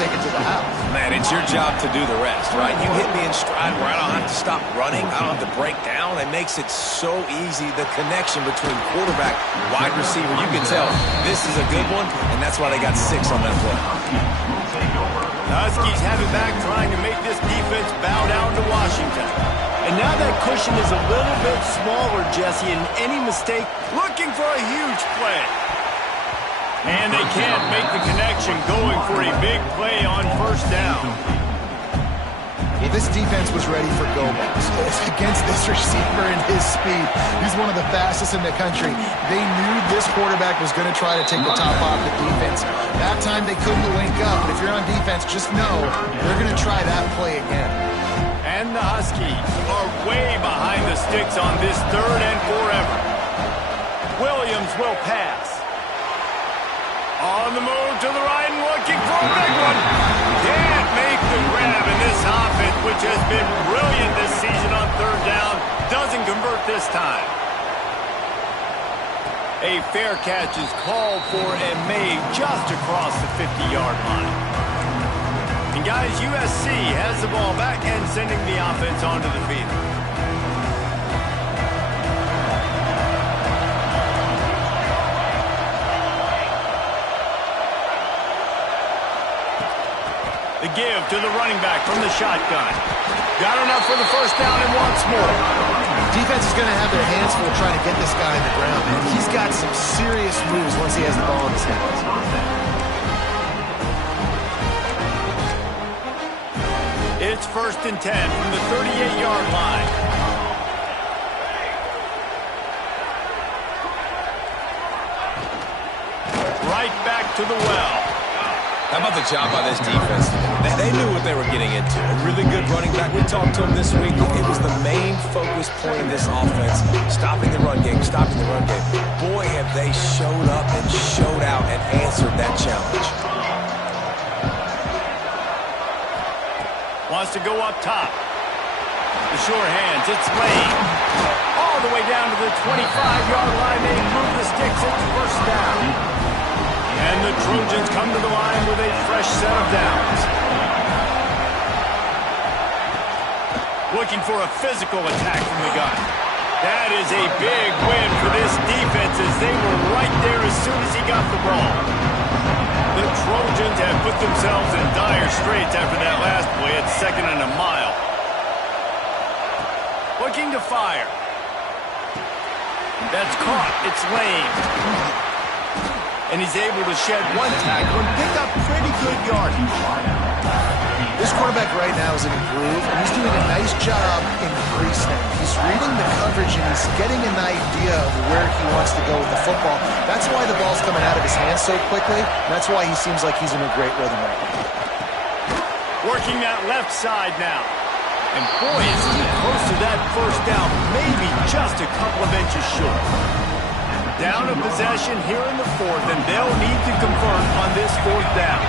take it to the house. Man, it's your job to do the rest, right? You hit me in stride where I don't have to stop running. I don't have to break down. It makes it so easy, the connection between quarterback, wide receiver. You can tell this is a good one, and that's why they got 6 on that play. The Huskies have it back, trying to make this defense bow down to Washington. And now that cushion is a little bit smaller, Jesse, and any mistake, looking for a huge play. And they can't make the connection, going for a big play on first down. Well, this defense was ready for go balls against this receiver and his speed. He's one of the fastest in the country. They knew this quarterback was going to try to take the top off the defense. That time they couldn't link up, but if you're on defense, just know they're going to try that play again. And the Huskies are way behind the sticks on this 3rd and forever. Williams will pass. On the move to the right and looking for a big one. Can't make the grab, and this offense, which has been brilliant this season on 3rd down, doesn't convert this time. A fair catch is called for and made just across the 50-yard line. And guys, USC has the ball back and sending the offense onto the field. The give to the running back from the shotgun. Got enough for the first down and wants more. Defense is going to have their hands full trying to get this guy on the ground, man. He's got some serious moves once he has the ball in his hands. It's 1st and 10 from the 38-yard line. Right back to the well. How about the job by this defense? They knew what they were getting into. A really good running back. We talked to him this week. It was the main focus point of this offense. Stopping the run game, stopping the run game. Boy, have they showed up and showed out and answered that challenge. Wants to go up top. The sure hands, it's Lane. All the way down to the 25-yard line. They move the sticks. It's first down. And the Trojans come to the line with a fresh set of downs. Looking for a physical attack from the gun. That is a big win for this defense as they were right there as soon as he got the ball. The Trojans have put themselves in dire straits after that last play at 2nd and a mile. Looking to fire. That's caught. It's Lane. And he's able to shed one tackle and pick up pretty good yardage. This quarterback right now is in a groove, and he's doing a nice job increasing it. He's reading the coverage, and he's getting an idea of where he wants to go with the football. That's why the ball's coming out of his hands so quickly, and that's why he seems like he's in a great rhythm right now. Working that left side now. And boy, is he close to that first down, maybe just a couple of inches short. Down a possession here in the 4th, and they'll need to convert on this 4th down.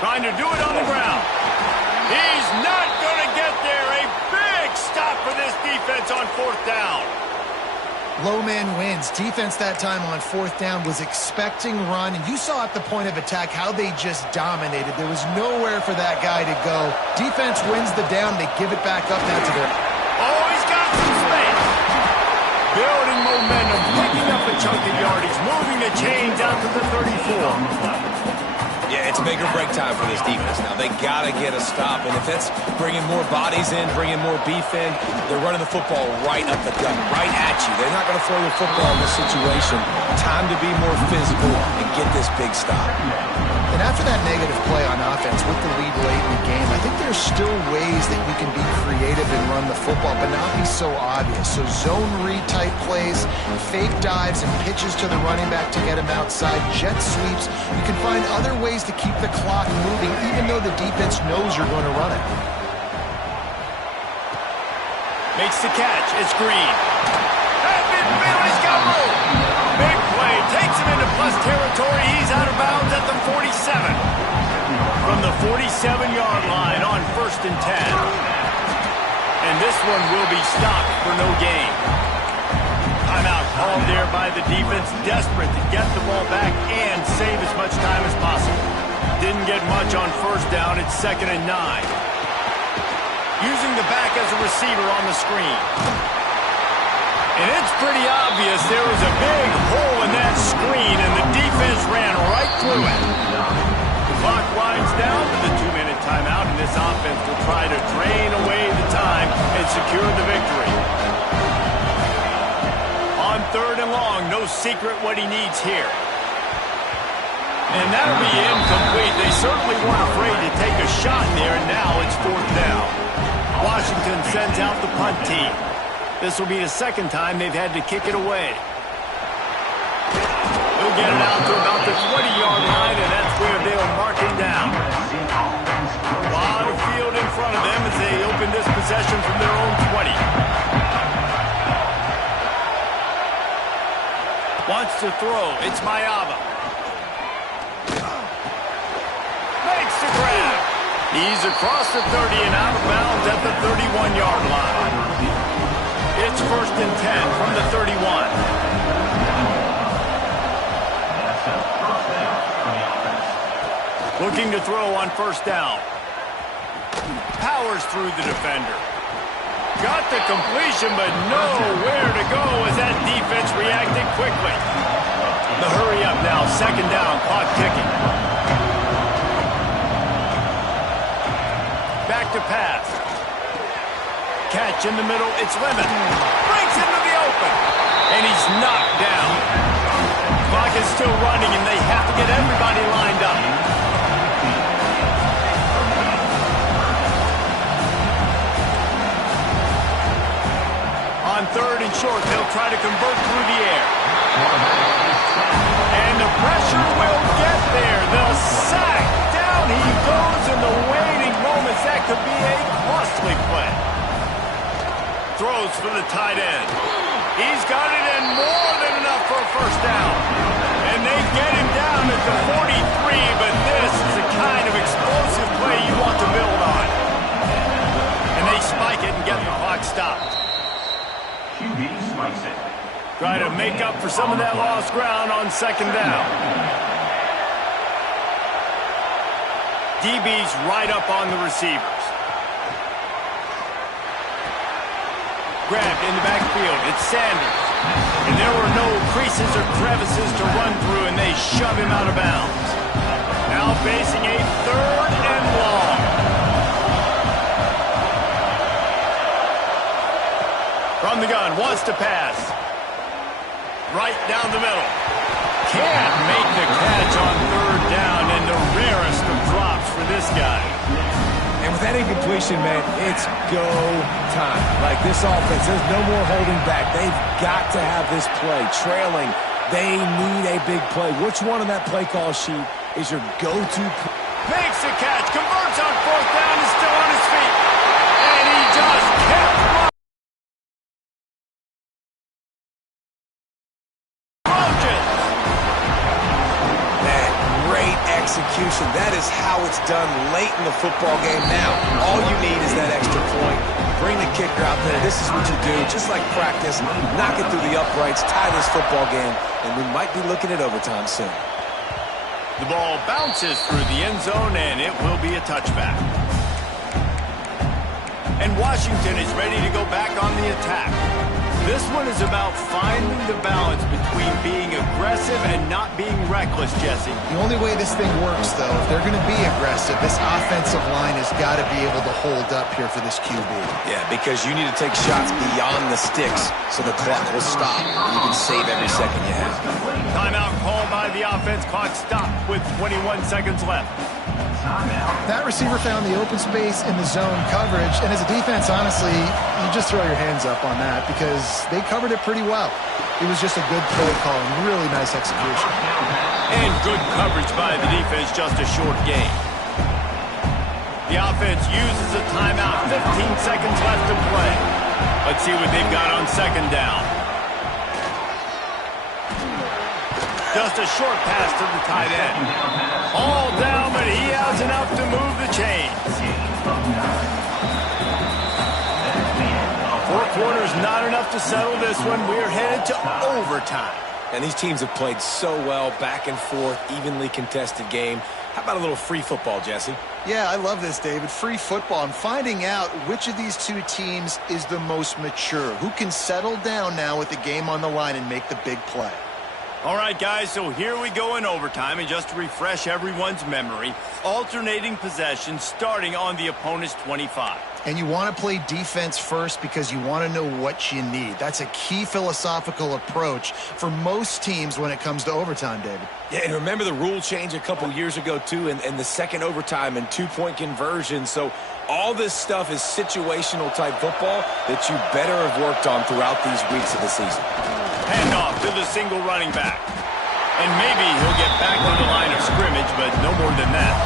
Trying to do it on the ground. He's not going to get there. A big stop for this defense on 4th down. Low man wins. Defense that time on 4th down was expecting run, and you saw at the point of attack how they just dominated. There was nowhere for that guy to go. Defense wins the down. They give it back up now to their... Oh, he's got some space. Building momentum, picking up a chunk of yardage, moving the chains out to the 34. Yeah, it's make or break time for this defense. Now, they got to get a stop, and if that's bringing more bodies in, bringing more beef in, they're running the football right up the gut, right at you. They're not going to throw the football in this situation. Time to be more physical and get this big stop. And after that negative play on offense with the lead late in the game, I think there's still ways that we can be creative and run the football, but not be so obvious. So zone read type plays, fake dives and pitches to the running back to get him outside, jet sweeps. You can find other ways to keep the clock moving, even though the defense knows you're going to run it. Makes the catch. It's Green. He's got room. Big play. Takes him into plus territory. He's out of bounds at the 47. From the 47-yard line on 1st and 10. And this one will be stopped for no gain. Timeout called there by the defense, desperate to get the ball back and save as much time as possible. Didn't get much on first down. It's 2nd and 9. Using the back as a receiver on the screen. And it's pretty obvious there was a big hole in that screen, and the defense ran right through it. The clock winds down to the 2-minute timeout, and this offense will try to drain away the time and secure the victory. On 3rd and long, no secret what he needs here. And that'll be incomplete. They certainly weren't afraid to take a shot there, and now it's 4th down. Washington sends out the punt team. This will be the 2nd time they've had to kick it away. They'll get it out to about the 20-yard line, and that's where they'll mark it down. A lot of field in front of them as they open this possession from their own 20. Wants to throw. It's Mayava. Makes the grab. He's across the 30 and out of bounds at the 31-yard line. It's 1st and 10 from the 31. Looking to throw on 1st down. Powers through the defender. Got the completion, but nowhere to go as that defense reacted quickly. The hurry up now, 2nd down, clock ticking. Back to pass. Catch in the middle, it's Lemon. Breaks into the open. And he's knocked down. Clock is still running, and they have to get everybody lined up. On 3rd and short, they'll try to convert through the air. And the pressure will get there. The sack. Down he goes in the waiting moments. That could be a costly play. Throws for the tight end. He's got it and more than enough for a 1st down. And they get him down at the 43, but this is the kind of explosive play you want to build on. And they spike it and get the clock stopped. QB spikes it. Try to make up for some of that lost ground on 2nd down. DB's right up on the receivers. Grabbed in the backfield. It's Sanders. And there were no creases or crevices to run through, and they shove him out of bounds. Now facing a 3rd and long. From the gun, wants to pass. Right down the middle. Can't make the catch on 3rd down, and the rarest of drops for this guy. And with that incompletion, man, it's go time. Like this offense, there's no more holding back. They've got to have this play. Trailing, they need a big play. Which one on that play call sheet is your go-to? Makes the catch, converts on 4th down, is still on his feet. And he just kept running. Execution. That is how it's done late in the football game. Now, all you need is that extra point. Bring the kicker out there. This is what you do. Just like practice, knock it through the uprights, tie this football game, and we might be looking at overtime soon. The ball bounces through the end zone, and it will be a touchback. And Washington is ready to go back on the attack. This one is about finding the balance between being aggressive and not being reckless, Jesse. The only way this thing works, though, if they're going to be aggressive, this offensive line has got to be able to hold up here for this QB. Yeah, because you need to take shots beyond the sticks so the clock will stop. You can save every second you have. Timeout called by the offense. Clock stopped with 21 seconds left. That receiver found the open space in the zone coverage, and as a defense, honestly, you just throw your hands up on that because they covered it pretty well. It was just a good play call and really nice execution. And good coverage by the defense, just a short game. The offense uses a timeout, 15 seconds left to play. Let's see what they've got on 2nd down. Just a short pass to the tight end. All down, but he has enough to move the chains. 4 quarters not enough to settle this one. We're headed to overtime. And these teams have played so well, back and forth, evenly contested game. How about a little free football, Jesse? Yeah, I love this, David. Free football. I'm finding out which of these two teams is the most mature. Who can settle down now with the game on the line and make the big play? All right, guys, so here we go in overtime, and just to refresh everyone's memory, alternating possession starting on the opponent's 25. And you want to play defense first because you want to know what you need. That's a key philosophical approach for most teams when it comes to overtime, David. Yeah, and remember the rule change a couple years ago, too, and the second overtime and two-point conversion. So all this stuff is situational-type football that you better have worked on throughout these weeks of the season. Handoff to the single running back. And maybe he'll get back to the line of scrimmage, but no more than that.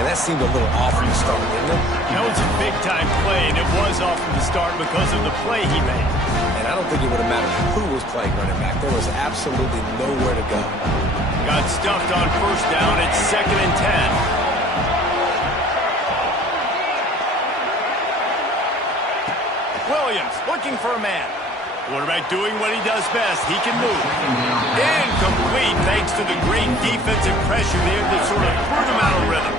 And that seemed a little off from the start, didn't it? That was a big-time play, and it was off from the start because of the play he made. And I don't think it would have mattered who was playing running back. There was absolutely nowhere to go. Got stuffed on first down. It's 2nd and 10. Williams looking for a man. Quarterback doing what he does best. He can move. Incomplete thanks to the great defensive pressure there that sort of threw them out of rhythm.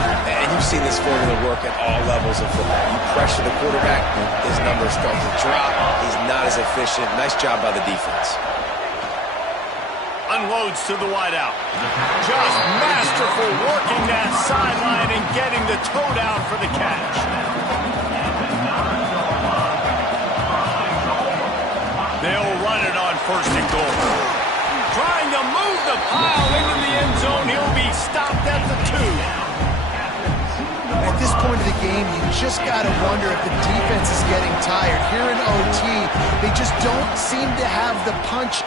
And you've seen this formula work at all levels of football. You pressure the quarterback, his numbers start to drop. He's not as efficient. Nice job by the defense. Unloads to the wideout. Just masterful working that sideline and getting the toe down for the catch. They'll run it on 1st and goal. Trying to move the pile into the end zone. He'll be stopped at the 2. At this point of the game, you just got to wonder if the defense is getting tired. Here in OT, they just don't seem to have the punch.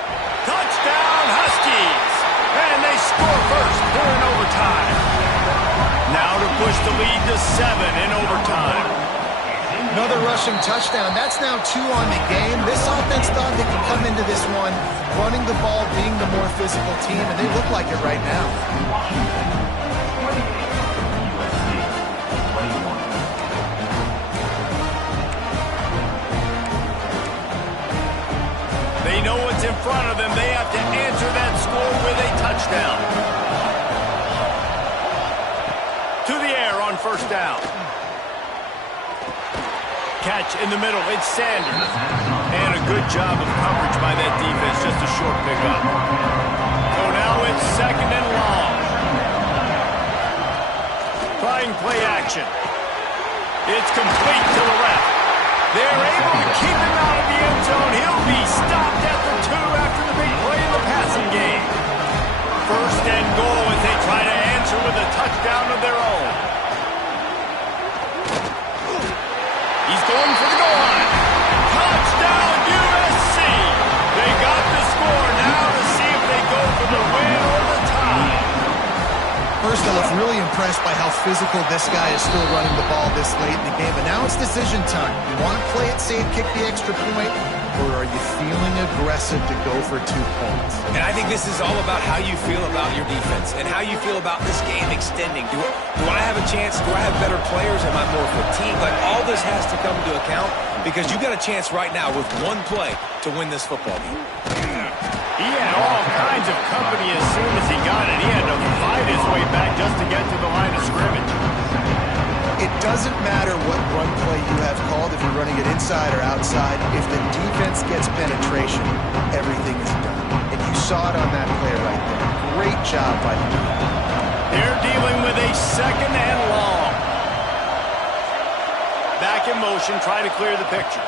Touchdown, Huskies! And they score first here in overtime. Now to push the lead to 7 in overtime. Another rushing touchdown. That's now 2 on the game. This offense thought they could come into this one running the ball, being the more physical team, and they look like it right now. They know what's in front of them. They have to answer that score with a touchdown. To the air on 1st down. Catch in the middle. It's Sanders. And a good job of coverage by that defense. Just a short pickup. So now it's 2nd and long. Trying play action. It's complete to the left. They're able to keep him out of the end zone. He'll be stopped at the 2 after the big play in the passing game. 1st and goal as they try to answer with a touchdown of their own. He's going for the goal line. Touchdown, USC. They got the score now to see if they go for the win or the tie. First off, really impressed by how physical this guy is still running the ball this late in the game. But now it's decision time. You want to play it safe, kick the extra point, or are you feeling aggressive to go for 2 points? And I think this is all about how you feel about your defense and how you feel about this game extending. Do I have a chance? Do I have better players? Am I more fatigued? Like, all this has to come into account because you got a chance right now with 1 play to win this football game. He had all kinds of company as soon as he got it. He had to fight his way back just to get to the line of scrimmage. It doesn't matter what run play you have called, if you're running it inside or outside. If the defense gets penetration, everything is done. And you saw it on that play right there. Great job by the defense. They're dealing with a 2nd and long. Back in motion, try to clear the picture.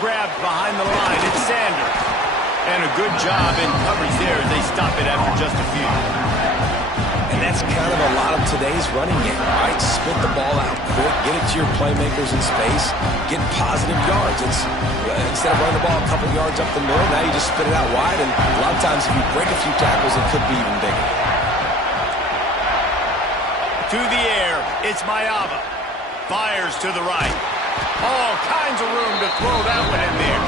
Grabbed behind the line, it's Sanders. And a good job in coverage there as they stop it after just a few. And that's kind of a lot of today's running game, right? Spit the ball out quick, get it to your playmakers in space, get positive yards. It's instead of running the ball a couple yards up the middle, now you just spit it out wide, and a lot of times if you break a few tackles, it could be even bigger. To the air, it's Mayava. Fires to the right. All kinds of room to throw that one in there.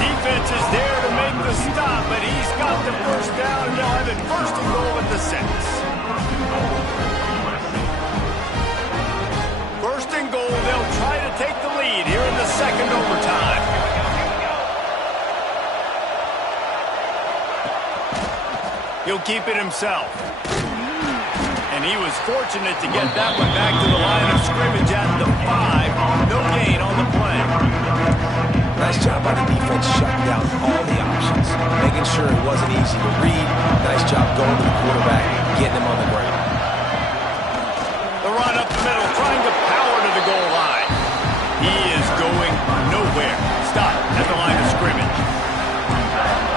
Defense is there to make the stop, but he's got the 1st down, and they'll have it 1st and goal at the 6. 1st and goal, they'll try to take the lead here in the 2nd overtime. He'll keep it himself. And he was fortunate to get that one back to the line of scrimmage at the 5. No gain on the play. Nice job by the defense shutting down all the options, making sure it wasn't easy to read. Nice job going to the quarterback, getting him on the ground. The run up the middle, trying to power to the goal line. He is going nowhere. Stop at the line of scrimmage.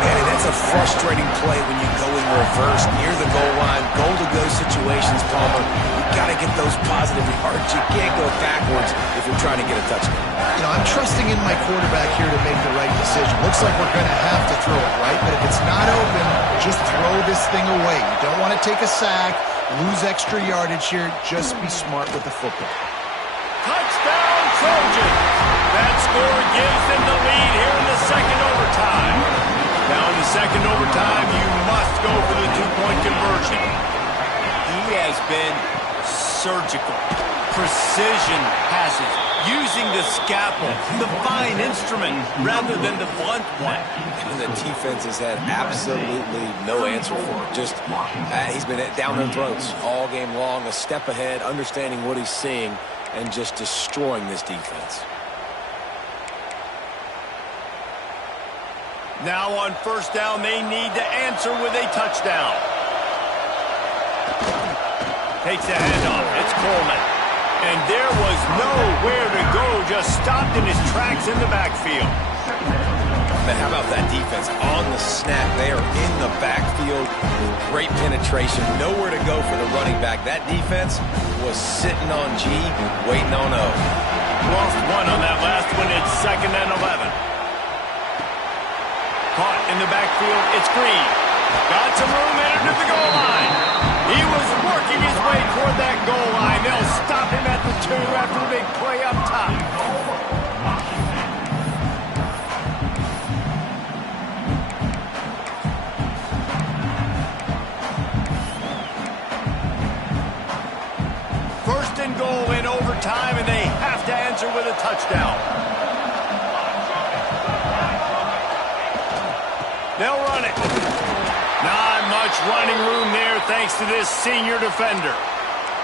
Man, and that's a frustrating play when you go in reverse near the goal line. Goal-to-go situations, Palmer. You got to get those positive yards. You can't go backwards if you're trying to get a touchdown. You know, I'm trusting in my quarterback here to make the right decision. Looks like we're going to have to throw it, right? But if it's not open, just throw this thing away. You don't want to take a sack, lose extra yardage here. Just be smart with the football. Touchdown, Trojans! That score gives them the lead here in the second overtime. Now in the second overtime, you must go for the two-point conversion. He has been surgical. Precision passes, using the scalpel, the fine instrument, rather than the blunt one. And the defense has had absolutely no answer for it. Just, he's been down their throats all game long, a step ahead, understanding what he's seeing, and just destroying this defense. Now on first down, they need to answer with a touchdown. Takes the handoff. It's Coleman. And there was nowhere to go, just stopped in his tracks in the backfield. But how about that defense? On the snap, they are in the backfield with great penetration. Nowhere to go for the running back. That defense was sitting on G, waiting on O. Lost one on that last one. It's 2nd and 11. Caught in the backfield. It's Green. Got some room, entered to the goal line. He was working his way toward that goal line. They'll stop him at the 2 after the big play up top. First and goal in overtime, and they have to answer with a touchdown. They'll run it. Not much running room there thanks to this senior defender.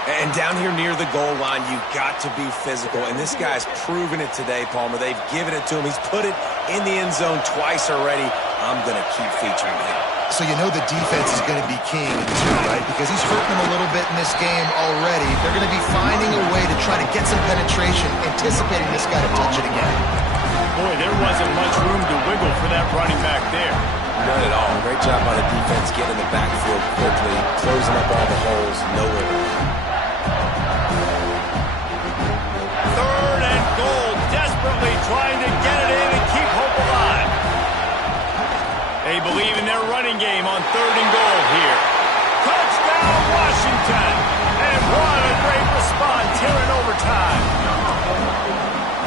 And down here near the goal line, you've got to be physical. And this guy's proven it today, Palmer. They've given it to him. He's put it in the end zone twice already. I'm going to keep featuring him. So you know the defense is going to be king, too, right? Because he's hurting them a little bit in this game already. They're going to be finding a way to try to get some penetration, anticipating this guy to touch it again. Boy, there wasn't much room to wiggle for that running back there. None at all. Great job by the defense getting in the backfield quickly, closing up all the holes. Nowhere. 3rd and goal, desperately trying to get it in and keep hope alive. They believe in their running game on 3rd and goal here. Touchdown, Washington! And what a great response here in overtime.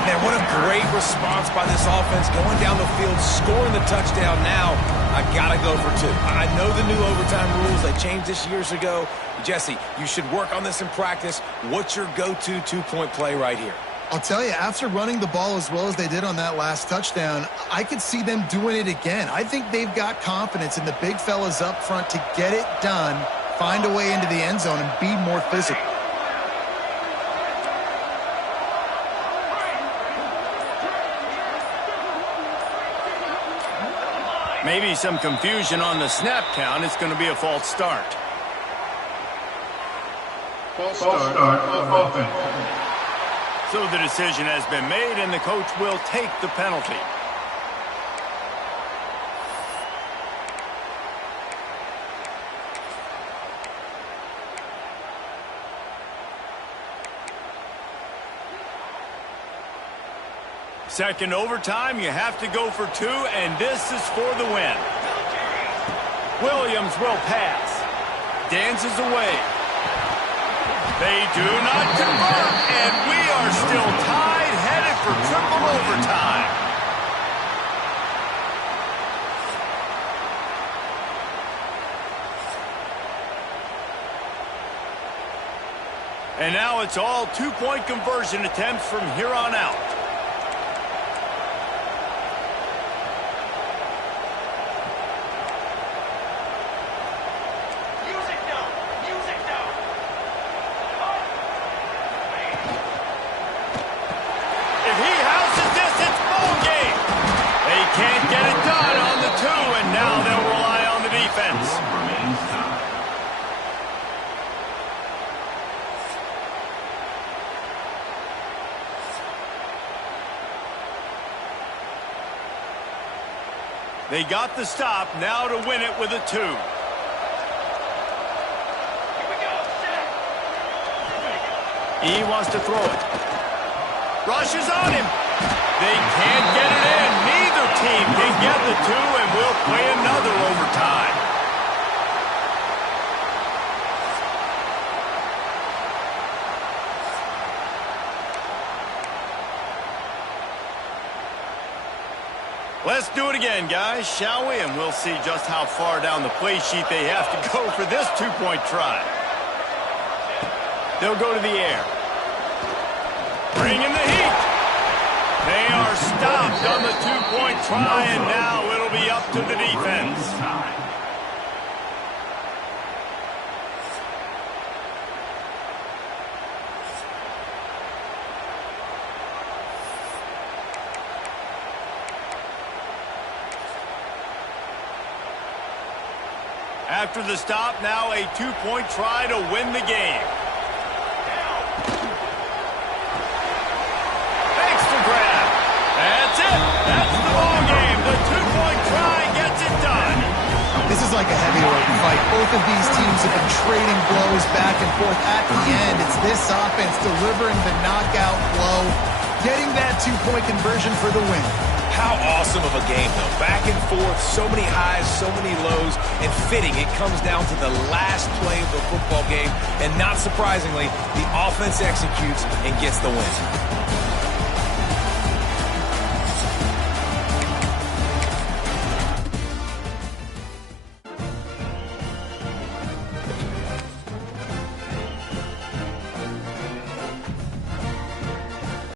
Man, what a great response by this offense, going down the field, scoring the touchdown. Now, I got to go for 2. I know the new overtime rules. They changed this years ago. Jesse, you should work on this in practice. What's your go-to two-point play right here? I'll tell you, after running the ball as well as they did on that last touchdown, I could see them doing it again. I think they've got confidence in the big fellas up front to get it done, find a way into the end zone, and be more physical. Maybe some confusion on the snap count. It's going to be a false start. False start offense. So the decision has been made, and the coach will take the penalty. Second overtime, you have to go for 2, and this is for the win. Williams will pass. Dances away. They do not convert, and we are still tied, headed for triple overtime. And now it's all two-point conversion attempts from here on out. They got the stop, now to win it with a 2. He wants to throw it. Rushes on him. They can't get it in. Neither team can get the 2, and we'll play another overtime. Let's do it again, guys, shall we? And we'll see just how far down the play sheet they have to go for this 2-point try. They'll go to the air. Bring in the heat. They are stopped on the 2-point try, and now it'll be up to the defense. After the stop, now a 2-point try to win the game. Extra grab. That's it. That's the ball game. The 2-point try gets it done. This is like a heavyweight fight. Both of these teams have been trading blows back and forth. At the end, it's this offense delivering the knockout blow, getting that 2-point conversion for the win. How awesome of a game, though. Back and forth, so many highs, so many lows, and fitting. It comes down to the last play of the football game, and not surprisingly, the offense executes and gets the win.